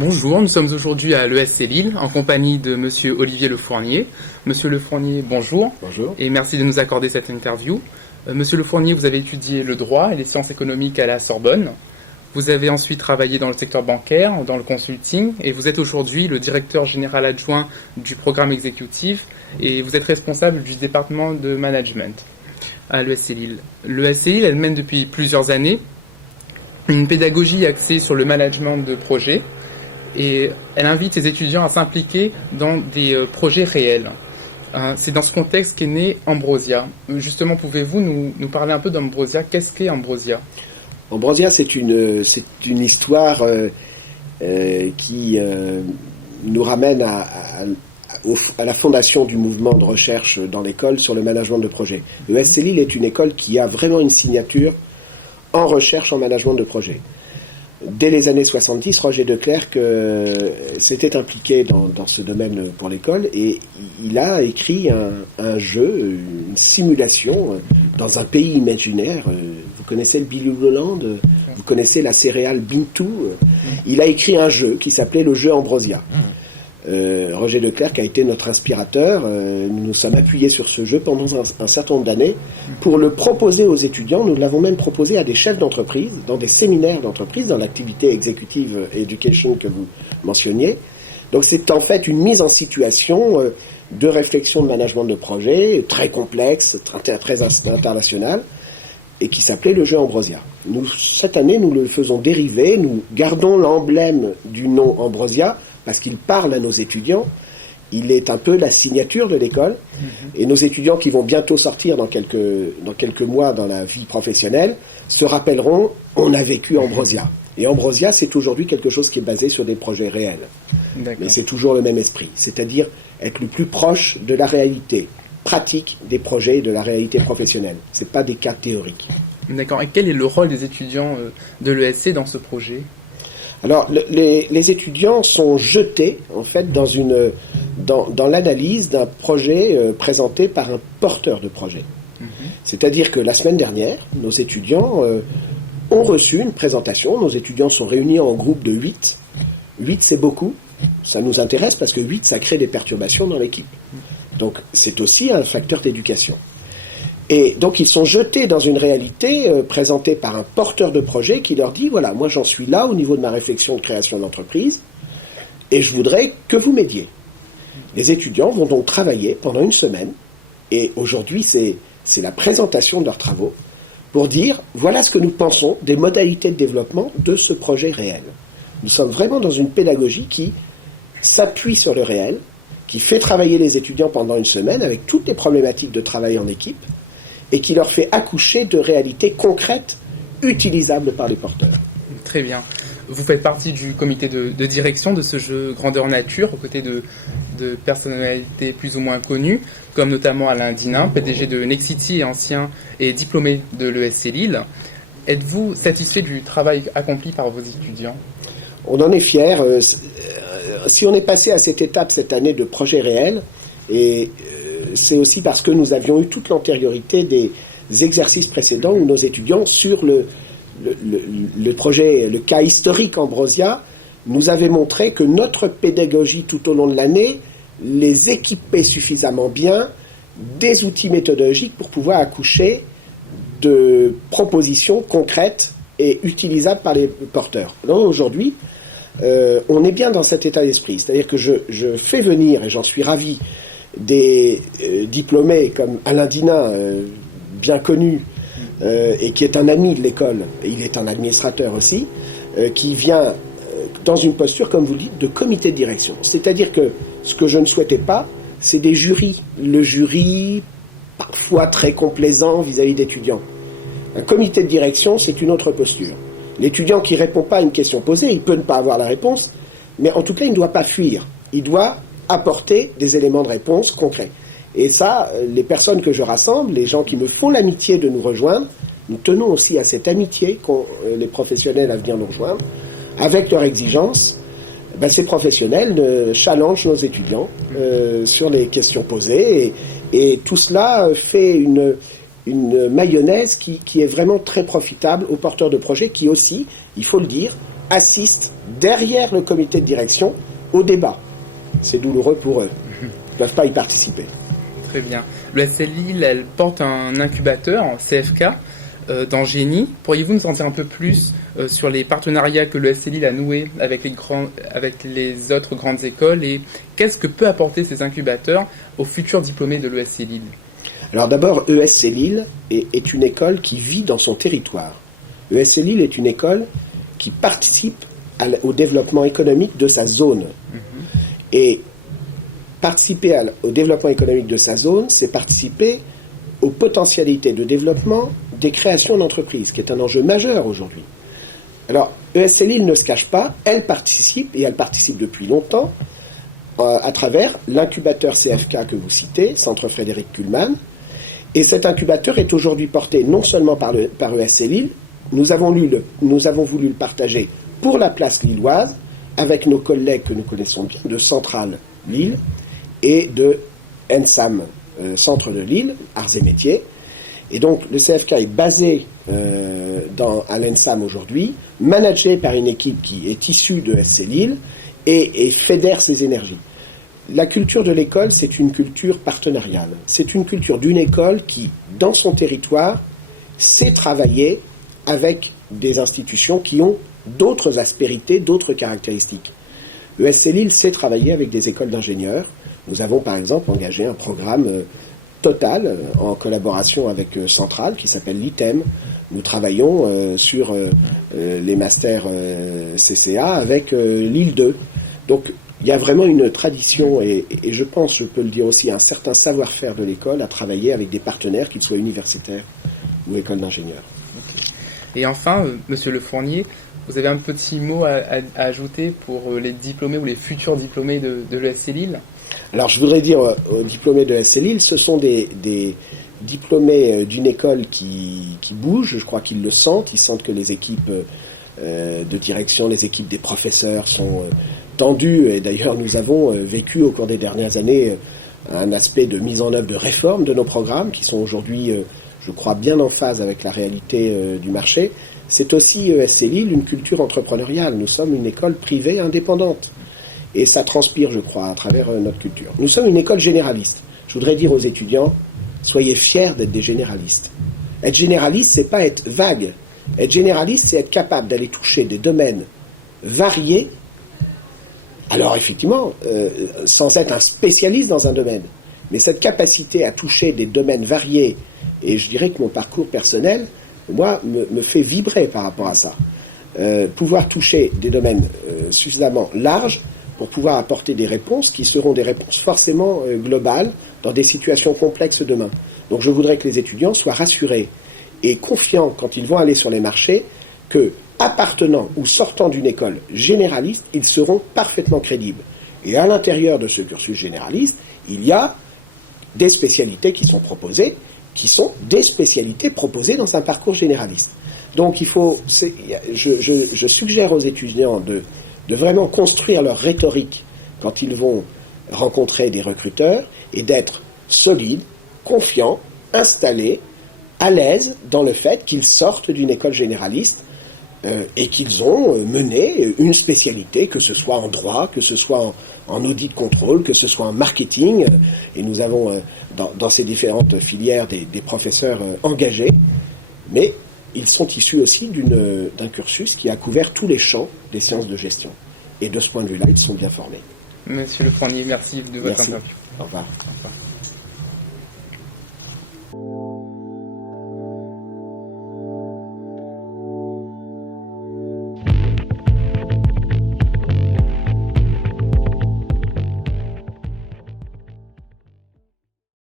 Bonjour, nous sommes aujourd'hui à l'ESC Lille en compagnie de Monsieur Olivier Lefournier. Monsieur Lefournier, bonjour. Bonjour. Et merci de nous accorder cette interview. Monsieur Lefournier, vous avez étudié le droit et les sciences économiques à la Sorbonne. Vous avez ensuite travaillé dans le secteur bancaire, dans le consulting, et vous êtes aujourd'hui le directeur général adjoint du programme exécutif et vous êtes responsable du département de management à l'ESC Lille. L'ESC Lille, elle mène depuis plusieurs années une pédagogie axée sur le management de projets et elle invite ses étudiants à s'impliquer dans des projets réels. C'est dans ce contexte qu'est né Ambrosia. Justement, pouvez-vous nous parler un peu d'Ambrosia? Qu'est-ce qu'est Ambrosia? Ambrosia, c'est une histoire qui nous ramène à la fondation du mouvement de recherche dans l'école sur le management de projet. l'ESC Lille est une école qui a vraiment une signature en recherche en management de projet. Dès les années 70, Roger De Clercq s'était impliqué dans ce domaine pour l'école et il a écrit un jeu, une simulation dans un pays imaginaire. Vous connaissez le Biluland, vous connaissez la céréale Bintou. Il a écrit un jeu qui s'appelait le jeu Ambrosia. Roger De Clercq a été notre inspirateur. Nous nous sommes appuyés sur ce jeu pendant un certain nombre d'années pour le proposer aux étudiants. Nous l'avons même proposé à des chefs d'entreprise, dans des séminaires d'entreprise, dans l'activité executive education que vous mentionniez. Donc c'est en fait une mise en situation de réflexion de management de projet, très complexe, très international, et qui s'appelait le jeu Ambrosia. Cette année, nous le faisons dériver, nous gardons l'emblème du nom Ambrosia, parce qu'il parle à nos étudiants, il est un peu la signature de l'école, et nos étudiants qui vont bientôt sortir dans quelques mois dans la vie professionnelle se rappelleront, on a vécu Ambrosia. Et Ambrosia, c'est aujourd'hui quelque chose qui est basé sur des projets réels. D'accord. Mais c'est toujours le même esprit, c'est-à-dire être le plus proche de la réalité pratique des projets et de la réalité professionnelle. Ce n'est pas des cas théoriques. D'accord. Et quel est le rôle des étudiants de l'ESC dans ce projet ? Alors, les étudiants sont jetés, en fait, dans l'analyse d'un projet présenté par un porteur de projet. C'est-à-dire que la semaine dernière, nos étudiants ont reçu une présentation. Nos étudiants sont réunis en groupe de 8. 8, c'est beaucoup. Ça nous intéresse parce que 8, ça crée des perturbations dans l'équipe. Donc, c'est aussi un facteur d'éducation. Et donc, ils sont jetés dans une réalité présentée par un porteur de projet qui leur dit, voilà, moi j'en suis là au niveau de ma réflexion de création d'entreprise et je voudrais que vous m'aidiez. Les étudiants vont donc travailler pendant une semaine et aujourd'hui, c'est la présentation de leurs travaux pour dire, voilà ce que nous pensons des modalités de développement de ce projet réel. Nous sommes vraiment dans une pédagogie qui s'appuie sur le réel, qui fait travailler les étudiants pendant une semaine avec toutes les problématiques de travail en équipe, et qui leur fait accoucher de réalités concrètes, utilisables par les porteurs. Très bien. Vous faites partie du comité de direction de ce jeu grandeur nature, aux côtés de personnalités plus ou moins connues, comme notamment Alain Dinin, PDG de Nexity et ancien et diplômé de l'ESC Lille. Êtes-vous satisfait du travail accompli par vos étudiants ? On en est fiers. Si on est passé à cette étape cette année de projet réel, et c'est aussi parce que nous avions eu toute l'antériorité des exercices précédents où nos étudiants, sur le projet, le cas historique Ambrosia, nous avaient montré que notre pédagogie tout au long de l'année les équipait suffisamment bien des outils méthodologiques pour pouvoir accoucher de propositions concrètes et utilisables par les porteurs. Alors aujourd'hui, on est bien dans cet état d'esprit, c'est-à-dire que je fais venir, et j'en suis ravi, des diplômés comme Alain Dinin, bien connu, et qui est un ami de l'école, et il est un administrateur aussi, qui vient dans une posture, comme vous le dites, de comité de direction. C'est-à-dire que ce que je ne souhaitais pas, c'est des jurys. Le jury, parfois très complaisant vis-à-vis d'étudiants. Un comité de direction, c'est une autre posture. L'étudiant qui ne répond pas à une question posée, il peut ne pas avoir la réponse, mais en tout cas, il ne doit pas fuir. Il doit apporter des éléments de réponse concrets. Et ça, les personnes que je rassemble, les gens qui me font l'amitié de nous rejoindre, nous tenons aussi à cette amitié qu'ont les professionnels à venir nous rejoindre, avec leurs exigences. Ces professionnels challengent nos étudiants sur les questions posées, et tout cela fait une mayonnaise qui est vraiment très profitable aux porteurs de projets qui aussi, il faut le dire, assistent derrière le comité de direction au débat. C'est douloureux pour eux. Ils ne peuvent pas y participer. Très bien. Le SCL Lille, elle porte un incubateur, CFK, dans Génie. Pourriez-vous nous en dire un peu plus sur les partenariats que le SCL Lille a noués avec les autres grandes écoles et qu'est-ce que peut apporter ces incubateurs aux futurs diplômés de l'ESC Lille? Alors d'abord, ESC Lille est une école qui vit dans son territoire. ESC Lille est une école qui participe au développement économique de sa zone. Et participer au développement économique de sa zone, c'est participer aux potentialités de développement des créations d'entreprises, qui est un enjeu majeur aujourd'hui. Alors, ESC Lille ne se cache pas, elle participe, et elle participe depuis longtemps, à travers l'incubateur CFK que vous citez, Centre Frédéric Kuhlmann. Et cet incubateur est aujourd'hui porté non seulement par ESC Lille, nous avons voulu le partager pour la place lilloise, avec nos collègues que nous connaissons bien, de Centrale Lille et de ENSAM, Centre de Lille, Arts et Métiers. Et donc le CFK est basé à l'ENSAM aujourd'hui, managé par une équipe qui est issue de SC Lille et fédère ses énergies. La culture de l'école, c'est une culture partenariale. C'est une culture d'une école qui, dans son territoire, sait travailler avec des institutions qui ont d'autres aspérités, d'autres caractéristiques. Le SC Lille sait travailler avec des écoles d'ingénieurs. Nous avons par exemple engagé un programme Total en collaboration avec Centrale qui s'appelle l'ITEM. Nous travaillons sur les masters CCA avec Lille 2. Donc il y a vraiment une tradition et je pense, je peux le dire aussi, un certain savoir-faire de l'école à travailler avec des partenaires, qu'ils soient universitaires ou écoles d'ingénieurs. Okay. Et enfin, Monsieur Le Fournier, vous avez un petit mot à ajouter pour les diplômés ou les futurs diplômés de l'ESC Lille? Alors je voudrais dire aux diplômés de l'ESC Lille, ce sont des diplômés d'une école qui bougent, je crois qu'ils le sentent, ils sentent que les équipes de direction, les équipes des professeurs sont tendues, et d'ailleurs nous avons vécu au cours des dernières années un aspect de mise en œuvre de réforme de nos programmes qui sont aujourd'hui, je crois, bien en phase avec la réalité du marché. C'est aussi ESC Lille une culture entrepreneuriale. Nous sommes une école privée indépendante. Et ça transpire, je crois, à travers notre culture. Nous sommes une école généraliste. Je voudrais dire aux étudiants, soyez fiers d'être des généralistes. Être généraliste, c'est pas être vague. Être généraliste, c'est être capable d'aller toucher des domaines variés. Alors effectivement, sans être un spécialiste dans un domaine. Mais cette capacité à toucher des domaines variés, et je dirais que mon parcours personnel, moi, me fait vibrer par rapport à ça. Pouvoir toucher des domaines suffisamment larges pour pouvoir apporter des réponses qui seront des réponses forcément globales dans des situations complexes demain. Donc je voudrais que les étudiants soient rassurés et confiants quand ils vont aller sur les marchés que, appartenant ou sortant d'une école généraliste, ils seront parfaitement crédibles. Et à l'intérieur de ce cursus généraliste, il y a des spécialités qui sont proposées, qui sont des spécialités proposées dans un parcours généraliste. Donc je suggère aux étudiants de vraiment construire leur rhétorique quand ils vont rencontrer des recruteurs et d'être solides, confiants, installés, à l'aise dans le fait qu'ils sortent d'une école généraliste et qu'ils ont mené une spécialité, que ce soit en droit, que ce soit en audit contrôle, que ce soit en marketing. Et nous avons dans ces différentes filières des professeurs engagés, mais ils sont issus aussi d'un cursus qui a couvert tous les champs des sciences de gestion. Et de ce point de vue-là, ils sont bien formés. Monsieur Le Fournier, merci de votre interview. Au revoir. Au revoir.